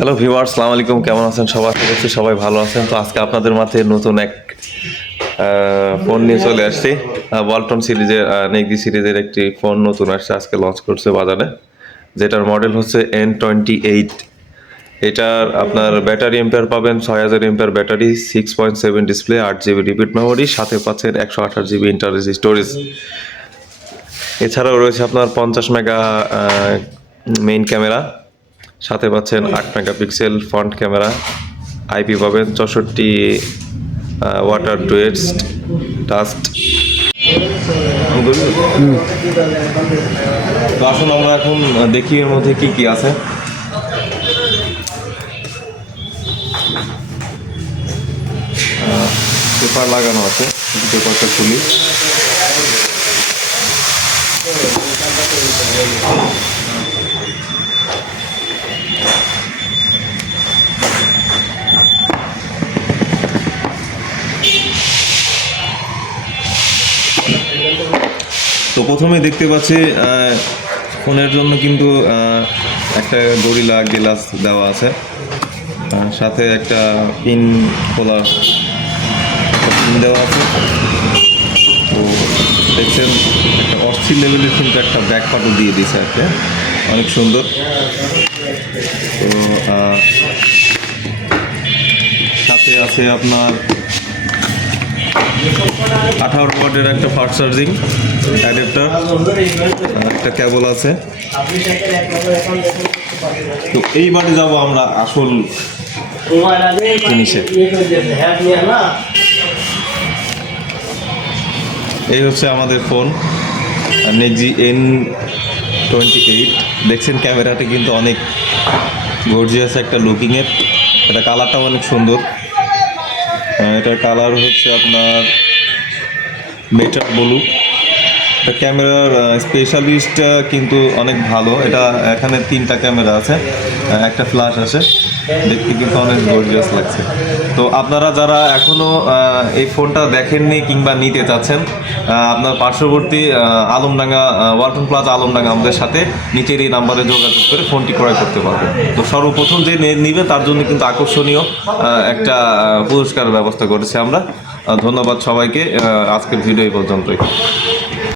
Hello viewers, আসসালামু আলাইকুম। কেমন আছেন সবাই? আশা করছি সবাই ভালো আছেন। তো আজকে আপনাদের মাঝে নতুন এক ফোন নিয়ে চলে আসছি। ওয়ালটন সিরিজের নেগজি সিরিজের একটি ফোন নতুন আসছে, আজকে লঞ্চ করছে বাজারে, যেটার মডেল হচ্ছে N28। এটার আপনার ব্যাটারি এম্পিয়ার পাবেন 6000 ampere battery, 6.7 display, 8 GB repeat memory, সাথে পাচ্ছেন 128 GB ইন্টারনাল স্টোরেজ। এছাড়াও রয়েছে আপনার 50 মেগা মেইন ক্যামেরা, সাথে পাচ্ছেন 8 মেগাপিক্সেল ফ্রন্ট ক্যামেরা, আইপি পাবেন 64, ওয়াটার ডুয়েস্ট ডাস্ট। তো আসুন আমরা এখন দেখি এর মধ্যে কি কি আছে। পেপার লাগানো আছে, পেপারটা খুলি। তো প্রথমেই দেখতে পাচ্ছি ফোনের জন্য কিন্তু একটা গরিলা গ্লাস দেওয়া আছে, সাথে একটা পিন খোলা পিন দেওয়া আছে। তো দেখছেন একটা অস্থির লেভেলের কিন্তু একটা ব্যাক পার্টও দিয়ে দিয়েছে একটা, অনেক সুন্দর। তো সাথে আছে আপনার 18 ওয়াটের একটা ফাস্ট চার্জিং অ্যাডাপ্টার, একটা কেবল আছে। তো এইবারে যাব আমরা আসল জিনিসে। এই হচ্ছে আমাদের ফোন নেগজি N28। দেখছেন ক্যামেরাটা কিন্তু অনেক গর্জিয়াস একটা লুকিংয়ের, এটা কালারটাও অনেক সুন্দর। এটার কালার হচ্ছে আপনার মেটাল ব্লু। ক্যামেরার স্পেশালিস্টটা কিন্তু অনেক ভালো। এটা এখানে 3টা ক্যামেরা আছে, একটা ফ্ল্যাশ আছে, দেখতে কিন্তু অনেক গর্জিয়াস লাগছে। তো আপনারা যারা এখনও এই ফোনটা দেখেননি কিংবা নিতে চাচ্ছেন, আপনার পার্শ্ববর্তী আলমডাঙ্গা ওয়ালটন প্লাজা আলমডাঙ্গা আমাদের সাথে নিচের এই নাম্বারে যোগাযোগ করে ফোনটি ক্রয় করতে পারবেন। তো সর্বপ্রথম যে নিবে তার জন্য কিন্তু আকর্ষণীয় একটা পুরস্কারের ব্যবস্থা করেছি আমরা। ধন্যবাদ সবাইকে। আজকের ভিডিও এই পর্যন্তই।